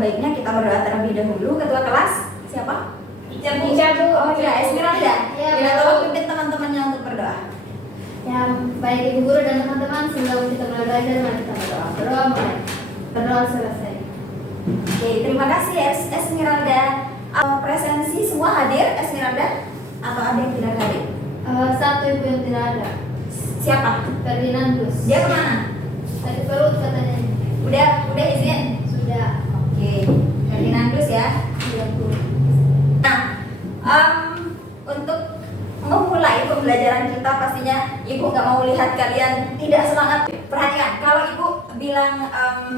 baiknya kita berdoa terlebih dahulu. Ketua kelas siapa? Teacher Bu. Oh iya, Esmeralda. Iya, Kita Bu. tolong pimpin teman-temannya untuk berdoa. Yang baik ibu guru dan teman-teman, sebelum kita mulai belajar, mari kita berdoa. Berdoa mulai. Berdoa selesai. Oke, terima kasih Esmeralda. Presensi semua hadir, Esmeralda? Atau ada yang tidak hadir? Satu ibu yang tidak ada. Siapa? Ferdinandus. Dia kemana? Tadi perut katanya. Udah izin? Sudah. Oke, Ferdinandus ya. Iya Bu. Nah, untuk memulai pembelajaran kita pastinya ibu nggak mau lihat kalian tidak semangat. Perhatikan, kalau ibu bilang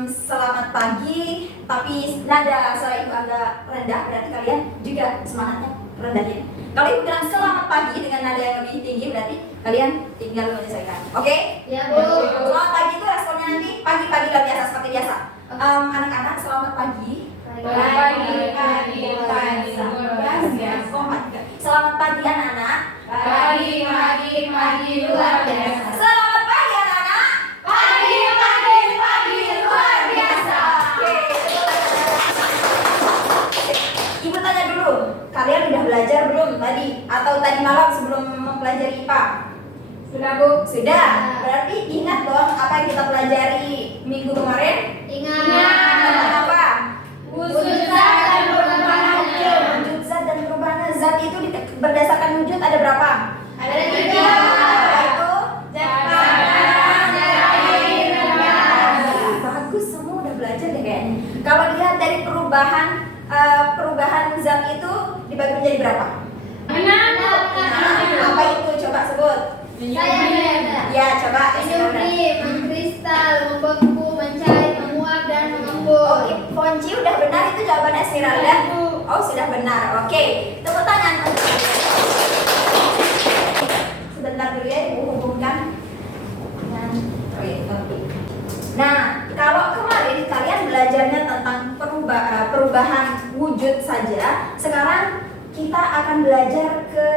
selamat pagi tapi nada suara ibu agak rendah, berarti kalian juga semangatnya rendah ya. Kalau ibu bilang selamat pagi dengan nada yang lebih tinggi, berarti kalian tinggal menyesuaikan. Oke? Iya Bu. Selamat pagi itu responnya nanti pagi-pagi luar biasa seperti biasa. Anak-anak selamat pagi. Selamat pagi anak-anak. Pagi luar biasa. Selamat pagi anak-anak. Pagi luar biasa. Oke. Ibu tanya dulu, kalian udah belajar belum tadi atau tadi malam sebelum mempelajari IPA? Sudah Bu. Sudah. Berarti ingat dong apa yang kita pelajari minggu kemarin? Ingat. Tentang apa? Wujud zat dan perubahan wujud. Wujud zat dan perubahan zat itu berdasarkan wujud ada berapa? Ada 3. Yaitu Jadian. bagus, semua udah belajar deh kayaknya. Kalau dilihat dari perubahan zat itu dibagi menjadi berapa? Apa itu? Coba sebut. Saya ada. Ya, coba Esmeralda. Menyubi, mengkristal, membeku, mencair, menguap dan mengembun. Oke, Fonci udah benar itu jawaban Esmeralda. Oh, sudah benar. Oke, tepuk tangan. Sebentar dulu ya, ibu hubungkan. Nah, kalau kemarin kalian belajarnya tentang perubahan wujud saja, sekarang kita akan belajar ke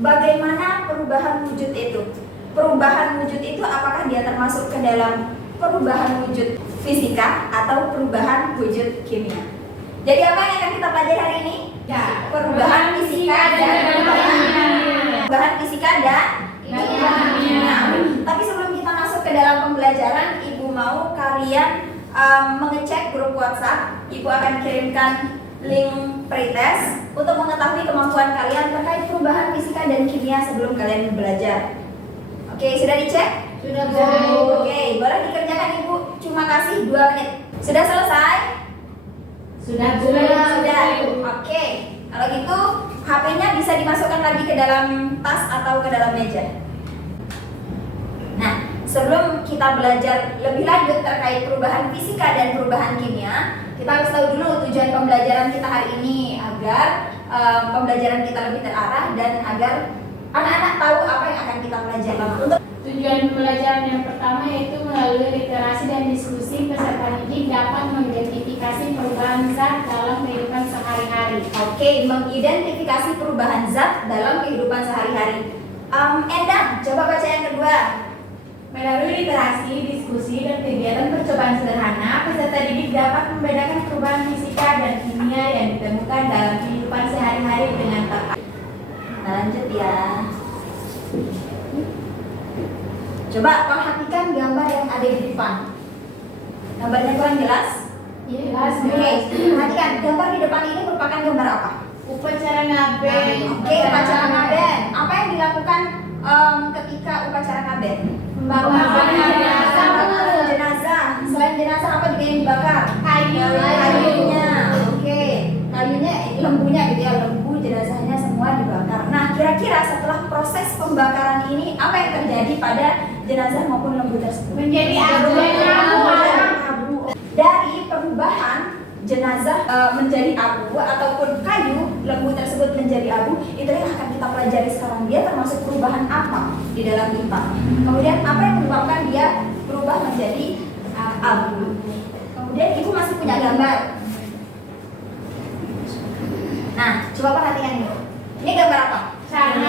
bagaimana perubahan wujud itu. Perubahan wujud itu apakah dia termasuk ke dalam perubahan wujud fisika atau perubahan wujud kimia? Jadi apa yang akan kita pelajari hari ini? Ya. Perubahan fisika dan perubahan fisika dan kimia. Tapi sebelum kita masuk ke dalam pembelajaran, ibu mau kalian mengecek grup WhatsApp. Ibu akan kirimkan link pretest untuk mengetahui kemampuan kalian terkait perubahan fisika dan kimia sebelum kalian belajar. Oke, sudah dicek? Sudah Bu. Oke, boleh dikerjakan ibu. Cuma kasih 2 menit. Sudah selesai? Sudah. Sudah. Oke, kalau gitu HP-nya bisa dimasukkan lagi ke dalam tas atau ke dalam meja. Nah, sebelum kita belajar lebih lanjut terkait perubahan fisika dan perubahan kimia, kita harus tahu dulu tujuan pembelajaran kita hari ini agar pembelajaran kita lebih terarah dan agar anak-anak tahu apa yang akan kita pelajari. Untuk Tujuan pembelajaran yang pertama yaitu melalui literasi dan diskusi peserta didik dapat mengidentifikasi perubahan zat dalam kehidupan sehari-hari. Oke, mengidentifikasi perubahan zat dalam kehidupan sehari-hari. Endang, coba baca yang kedua. Melalui literasi, diskusi, dan kegiatan percobaan sederhana, peserta didik dapat membedakan perubahan fisika dan kimia yang ditemukan dalam kehidupan sehari-hari dengan tepat. Nah, lanjut ya. Coba perhatikan gambar yang ada di depan. Gambarnya kurang jelas? Jelas, Oke, perhatikan gambar di depan ini merupakan gambar apa? Upacara ngaben. Oke, upacara ngaben. Apa yang dilakukan ketika upacara ngaben? Pembakaran Jenazah. Selain jenazah apa juga yang dibakar? Kayu. Kayunya. Oke, kayunya lembunya gitu ya, lembu jenazahnya semua dibakar. Nah, kira-kira setelah proses pembakaran ini apa yang terjadi pada jenazah maupun lembu tersebut? Menjadi abu. Dari perubahan jenazah menjadi abu ataupun kayu lembu tersebut menjadi abu, itu yang akan kita pelajari sekarang. Dia termasuk perubahan apa di dalam IPA? Kemudian apa yang menyebabkan dia berubah menjadi abu? Kemudian ibu masih punya gambar. Nah, coba perhatikan ini. Ini gambar apa? Sana.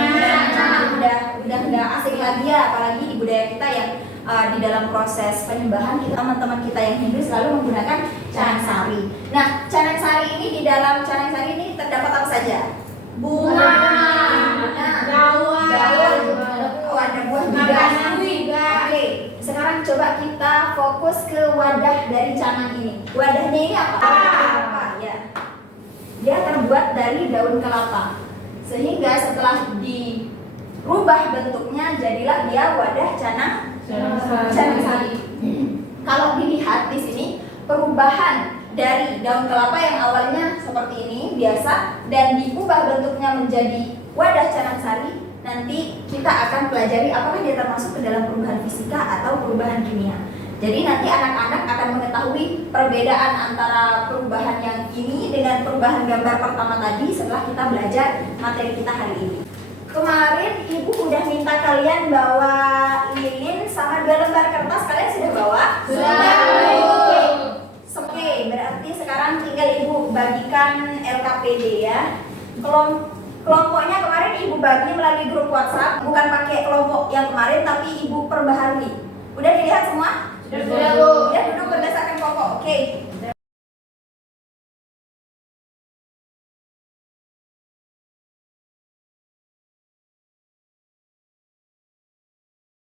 Udah nggak asing lagi ya, apalagi di budaya kita yang di dalam proses penyembahan teman-teman kita yang Hindu selalu menggunakan canang sari. Nah, canang sari ini di dalam canang sari ini terdapat apa saja? Bunga, daun, ada buah juga. makanan juga. Oke, sekarang coba kita fokus ke wadah dari canang ini. Wadahnya ini apa? Apa? Ya. Dia terbuat dari daun kelapa. Sehingga setelah dirubah bentuknya jadilah dia wadah canang sari. Kalau dilihat di sini perubahan dari daun kelapa yang awalnya seperti ini biasa dan diubah bentuknya menjadi wadah canang sari, nanti kita akan pelajari apakah dia termasuk ke dalam perubahan fisika atau perubahan kimia. Jadi nanti anak-anak akan mengetahui perbedaan antara perubahan yang ini dengan perubahan gambar pertama tadi setelah kita belajar materi kita hari ini. Kemarin ibu udah minta kalian bawa lilin sama 2 lembar kertas, kalian sudah bawa? Oke, berarti sekarang tinggal ibu bagikan LKPD ya. Kelompoknya kemarin ibu bagi melalui grup WhatsApp, bukan pakai kelompok yang kemarin tapi ibu perbaharui. Udah dilihat semua? Sudah, Bu. Udah duduk berdasarkan kelompok. Oke.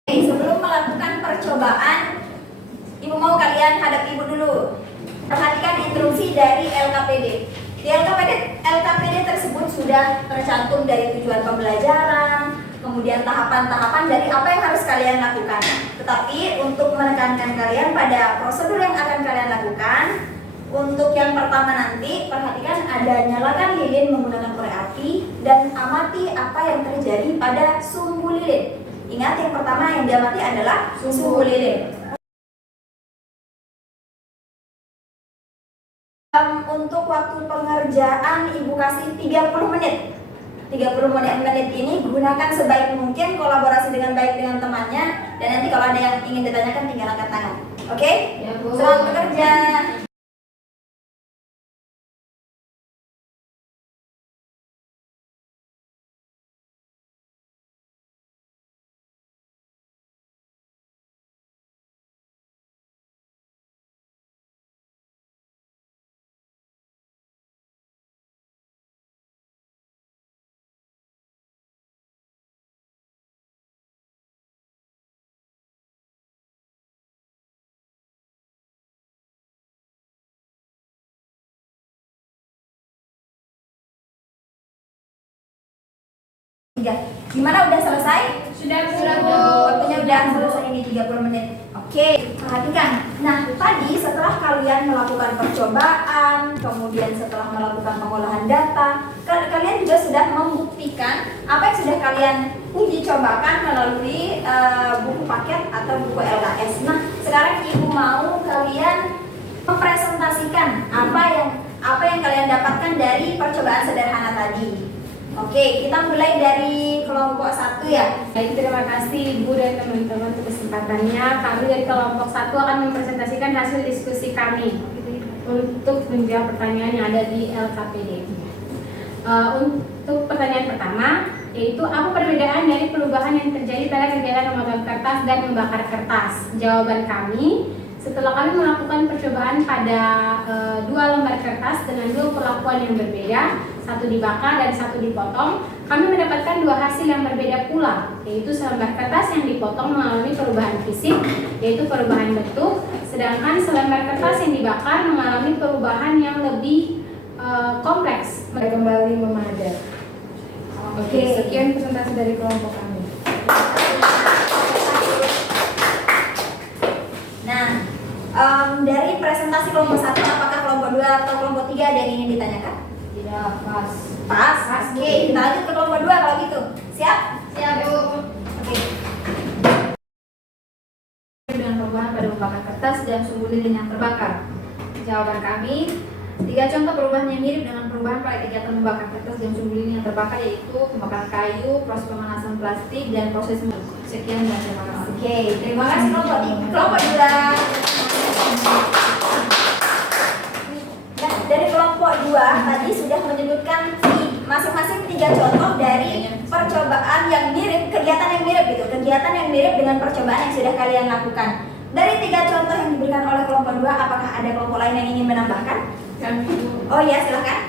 Sebelum melakukan percobaan, ibu mau kalian hadap ibu dulu. Perhatikan instruksi dari LKPD. Di LKPD tersebut sudah tercantum dari tujuan pembelajaran, kemudian tahapan-tahapan dari apa yang harus kalian lakukan. Tetapi untuk menekankan kalian pada prosedur yang akan kalian lakukan, untuk yang pertama nanti perhatikan ada nyalakan lilin menggunakan korek api dan amati apa yang terjadi pada sumbu lilin. Ingat yang pertama yang diamati adalah sumbu lilin. Untuk waktu pengerjaan ibu kasih 30 menit. 30 menit ini gunakan sebaik mungkin, kolaborasi dengan baik dengan temannya, dan nanti kalau ada yang ingin ditanyakan tinggal angkat tangan. Oke? Ya, Bu. Selamat bekerja. Gimana, udah selesai? Sudah, Bu. Waktunya udah selesai ini 30 menit. Oke, perhatikan. Nah, tadi setelah kalian melakukan percobaan, kemudian setelah melakukan pengolahan data, kalian juga sudah membuktikan apa yang sudah kalian uji cobakan melalui buku paket atau buku LKS. Nah, sekarang ibu mau kalian mempresentasikan apa yang kalian dapatkan dari percobaan sederhana tadi. Oke, kita mulai dari kelompok 1 ya. Baik, terima kasih Ibu dan teman-teman untuk kesempatannya. Kami dari kelompok 1 akan mempresentasikan hasil diskusi kami untuk menjawab pertanyaan yang ada di LKPD. Untuk pertanyaan pertama, yaitu apa perbedaan dari perubahan yang terjadi pada kegiatan memegang kertas dan membakar kertas? Jawaban kami, setelah kami melakukan percobaan pada 2 lembar kertas dengan 2 perlakuan yang berbeda, 1 dibakar dan 1 dipotong, kami mendapatkan 2 hasil yang berbeda pula, yaitu selembar kertas yang dipotong mengalami perubahan fisik, yaitu perubahan bentuk, sedangkan selembar kertas yang dibakar mengalami perubahan yang lebih kompleks. Kembali memadai. Oke, sekian presentasi dari kelompok kami. Nah, dari presentasi kelompok 1, apakah kelompok 2 atau kelompok 3 ada yang ingin ditanyakan? Tidak, pas. Pas? Oke, kita lanjut ke kelompok 2 kalau gitu. Siap? Siap, Bu. Oke. Dengan perubahan pada membakar kertas dan sumbu lilin yang terbakar. Jawaban kami, 3 contoh perubahan yang mirip dengan perubahan pada kegiatan membakar kertas dan sumbu lilin yang terbakar, yaitu pembakaran kayu, proses pemanasan plastik, dan proses. Sekian dan terima kasih. Oke, terima kasih kelompok 2. Nah, dari kelompok 2 tadi sudah menyebutkan masing-masing 3 contoh dari percobaan yang mirip, kegiatan yang mirip gitu. kegiatan yang mirip dengan percobaan yang sudah kalian lakukan. Dari 3 contoh yang diberikan oleh kelompok 2, apakah ada kelompok lain yang ingin menambahkan? Oh ya, silakan.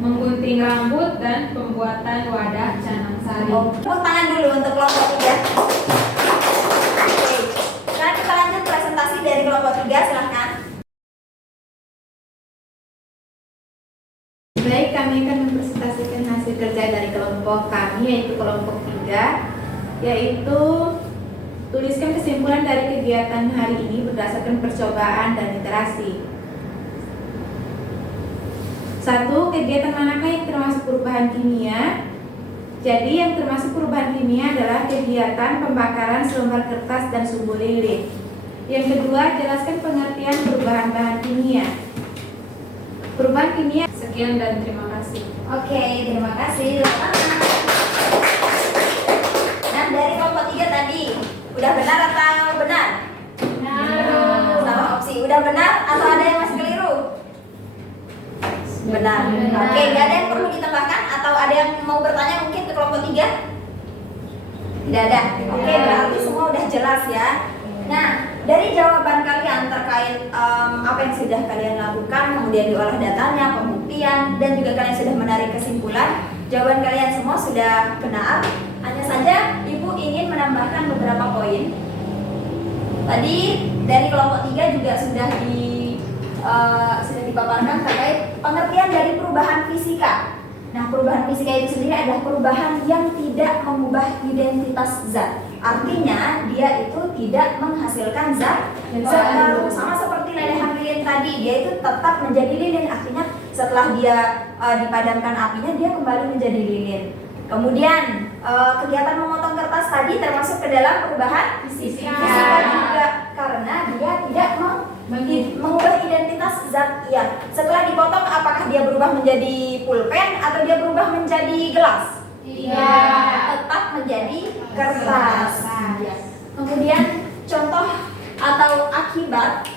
Menggunting rambut dan pembuatan wadah canang sari. Tepuk tangan dulu untuk kelompok 3. Oke. Sekarang kita lanjut presentasi dari kelompok 3, silakan. Baik, kami akan mempresentasikan hasil kerja dari kelompok kami, yaitu kelompok 3, yaitu tuliskan kesimpulan dari kegiatan hari ini berdasarkan percobaan dan literasi. 1. Kegiatan manakah yang termasuk perubahan kimia? Jadi yang termasuk perubahan kimia adalah kegiatan pembakaran selembar kertas dan sumbu lilin. Yang kedua, jelaskan pengertian perubahan bahan kimia. Perubahan kimia. Sekian dan terima kasih. Oke, terima kasih. Nah, dari kelompok 3 tadi, udah benar atau benar? Benar. Sama opsi, udah benar atau ada yang masih keliru? Benar. Oke, nggak ada yang perlu ditambahkan atau ada yang mau bertanya mungkin ke kelompok 3? Tidak ada. Oke, berarti semua udah jelas ya. Nah, dari jawaban kalian terkait apa yang sudah kalian lakukan, kemudian diolah datanya, pembuktian, dan juga kalian sudah menarik kesimpulan, jawaban kalian semua sudah benar. Hanya saja Ibu ingin menambahkan beberapa poin. Tadi dari kelompok 3 juga sudah dipaparkan terkait pengertian dari perubahan fisika. Nah, perubahan fisika itu sendiri adalah perubahan yang tidak mengubah identitas zat. Artinya, dia itu tidak menghasilkan zat baru. Sama seperti lelehan lilin tadi, dia itu tetap menjadi lilin. Artinya, setelah dia dipadamkan apinya, dia kembali menjadi lilin. Kemudian, kegiatan memotong kertas tadi termasuk ke dalam perubahan fisika juga, karena dia tidak mengubah identitas zat. Iya. Setelah dipotong, apakah dia berubah menjadi pulpen atau dia berubah menjadi gelas? Tetap menjadi kertas. Ya. Kemudian contoh atau akibat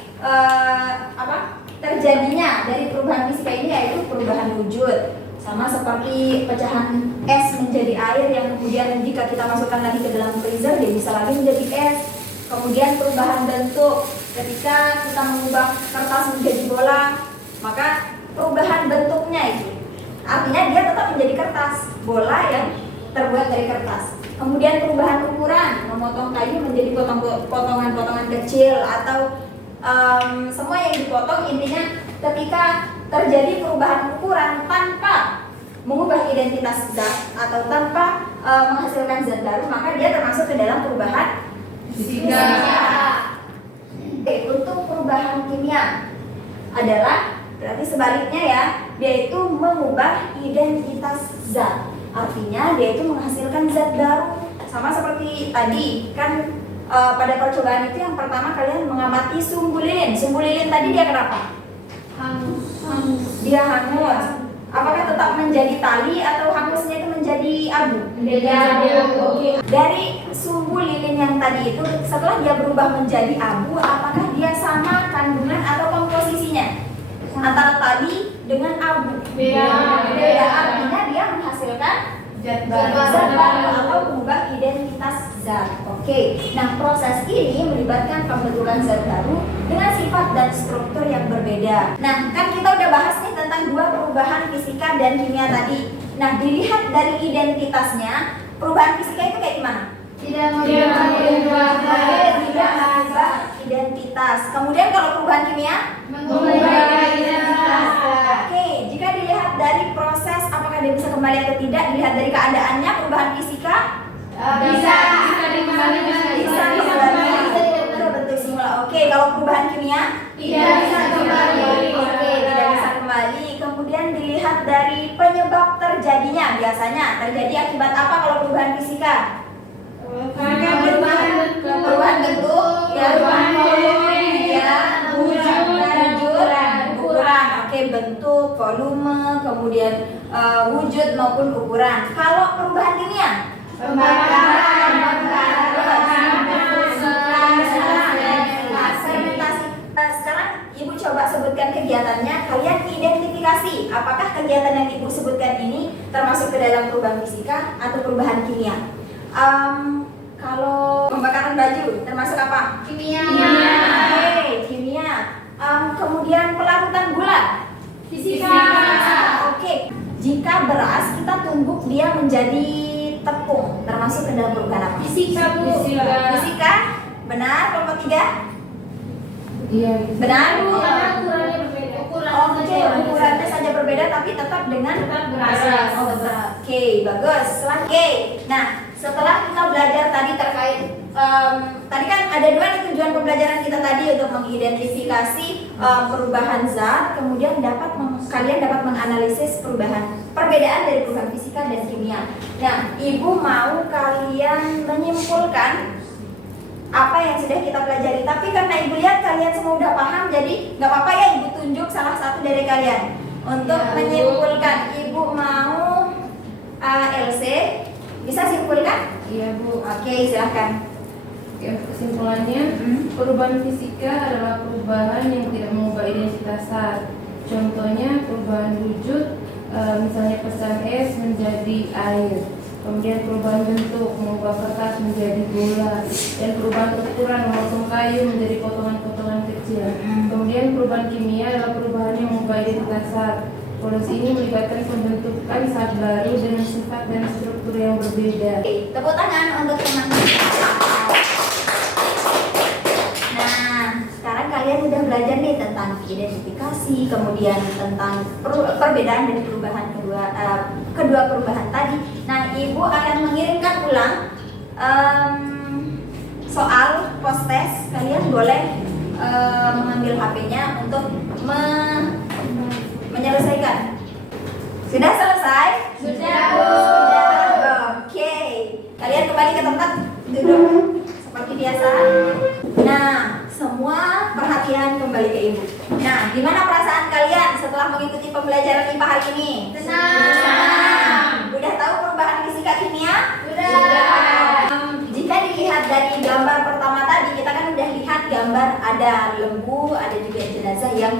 terjadinya dari perubahan fisika ini yaitu perubahan wujud. Sama seperti pecahan es menjadi air yang kemudian jika kita masukkan lagi ke dalam freezer dia bisa lagi menjadi es. Kemudian perubahan bentuk, ketika kita mengubah kertas menjadi bola, maka perubahan bentuknya itu artinya dia tetap menjadi kertas, bola yang terbuat dari kertas. Kemudian perubahan ukuran, memotong kayu menjadi potongan-potongan kecil atau semua yang dipotong, intinya ketika terjadi perubahan ukuran tanpa mengubah identitas zat atau tanpa menghasilkan zat baru, maka dia termasuk ke dalam perubahan fisika. Untuk perubahan kimia adalah berarti sebaliknya ya, dia itu mengubah identitas zat. Artinya dia itu menghasilkan zat baru. Sama seperti tadi kan pada percobaan itu yang pertama kalian mengamati sumbu lilin. Sumbu lilin tadi dia kenapa? Hangus. Dia hangus. Apakah tetap menjadi tali atau hangusnya itu menjadi abu? Oke. Dari sumbu lilin yang tadi itu setelah dia berubah menjadi abu, apakah dia sama kandungan atau komposisinya antara tali dengan abu? Beda. Artinya dia menghasilkan zat baru atau mengubah identitas zat. Oke. Nah, proses ini melibatkan pembentukan zat baru dengan sifat dan struktur yang berbeda. Nah, kan kita udah bahas nih tentang dua perubahan fisika dan kimia tadi. Nah, dilihat dari identitasnya, perubahan fisika itu kayak gimana? Tidak mengubah identitas. Kemudian kalau perubahan kimia? mengubah identitas. Oke, jika dilihat dari proses apakah dia bisa kembali atau tidak, dilihat dari keadaannya, perubahan fisika Bisa dikembalikan. bisa bentuk semula. Oke, kalau perubahan kimia Tidak bisa kembali. Oke, tidak bisa kembali. Kemudian dilihat dari penyebab terjadinya, biasanya terjadi akibat apa kalau perubahan fisika? Perubahan bentuk, ya, perubahan volume, ya, ukuran. Oke, bentuk, volume, kemudian wujud maupun ukuran. Kalau perubahan kimia? Fermentasi. Sekarang Ibu coba sebutkan kegiatannya. Kalian identifikasi apakah kegiatan yang Ibu sebutkan ini termasuk ke dalam perubahan fisika atau perubahan kimia. Kalau pembakaran baju termasuk apa? Kimia. Oke, kimia. Kemudian pelarutan gula. Fisika. Oke. Jika beras kita tumbuk dia menjadi tepung, termasuk ke dalam perubahan apa? Fisika, Bu. Fisika. Benar, kelompok 3? Iya. Benar? Karena ukurannya berbeda. Oke, ukurannya saja berbeda tapi tetap dengan beras. Oh, beras. Oke, bagus. Oke. Nah, setelah kita belajar tadi terkait tadi kan ada 2 nih tujuan pembelajaran kita tadi untuk mengidentifikasi perubahan zat, kemudian kalian dapat menganalisis perbedaan dari perubahan fisika dan kimia. Nah, Ibu mau kalian menyimpulkan apa yang sudah kita pelajari. Tapi karena Ibu lihat kalian semua udah paham, jadi nggak apa-apa ya Ibu tunjuk salah satu dari kalian untuk menyimpulkan. Ibu mau LC bisa simpulkan? Iya, Bu. Oke, silahkan. Oke, kesimpulannya, perubahan fisika adalah perubahan yang tidak mengubah identitas zat. Contohnya perubahan wujud, misalnya pecahan es menjadi air. Kemudian perubahan bentuk, mengubah kertas menjadi bola. Dan perubahan ukuran, memotong kayu menjadi potongan-potongan kecil. Kemudian perubahan kimia adalah perubahan yang mengubah identitas zat. Proses ini melibatkan pembentukan zat baru dengan sifat dan struktur yang berbeda. Oke, tepuk tangan untuk teman-teman. Nah, sekarang kalian udah belajar nih tentang identifikasi, kemudian tentang perbedaan dari perubahan kedua perubahan tadi. Nah, Ibu akan mengirimkan ulang soal post-test. Kalian boleh mengambil HP-nya untuk menyelesaikan. Sudah selesai? Sudah. Oke. Kalian kembali ke tempat duduk seperti biasa. Nah, semua perhatian kembali ke Ibu. Nah, gimana perasaan kalian setelah mengikuti pembelajaran IPA hari ini? Senang. Udah tahu perubahan fisika kimia? Sudah. Jika dilihat dari gambar pertama tadi, kita kan udah lihat gambar ada lembu, ada juga jenazah yang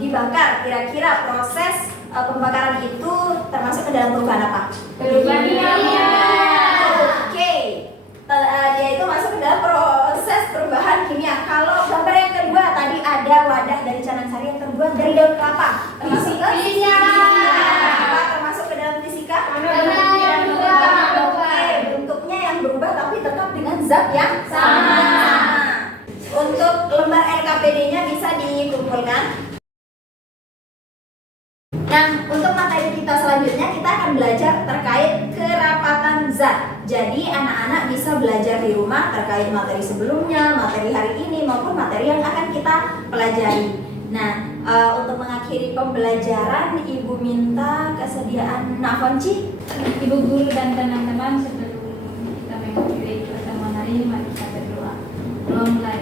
dibakar. Kira-kira proses pembakaran itu termasuk ke dalam perubahan apa? Perubahan kimia. Oke. Dia itu masuk ke dalam proses perubahan kimia. Kalau gambar yang kedua tadi ada wadah dari canang sari yang terbuat dari daun kelapa. Termasuk ke Fisika. Apa termasuk ke dalam fisika? Oke, bentuknya yang berubah tapi tetap dengan zat yang sama. Untuk lembar LKPD-nya bisa dikumpulkan. Nah, untuk materi kita selanjutnya kita akan belajar terkait kerapatan zat. Jadi anak-anak bisa belajar di rumah terkait materi sebelumnya, materi hari ini maupun materi yang akan kita pelajari. Nah, untuk mengakhiri pembelajaran, Ibu minta kesediaan Nafonci. Ibu guru dan teman-teman, sebelum kita mengakhiri pertemuan hari ini, mari kita berdoa. Mulai.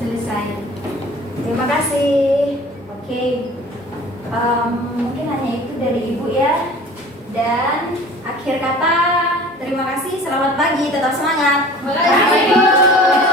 Selesai. Terima kasih. Oke, mungkin hanya itu dari Ibu ya. Dan akhir kata, terima kasih, selamat pagi, tetap semangat. Terima kasih, Bu.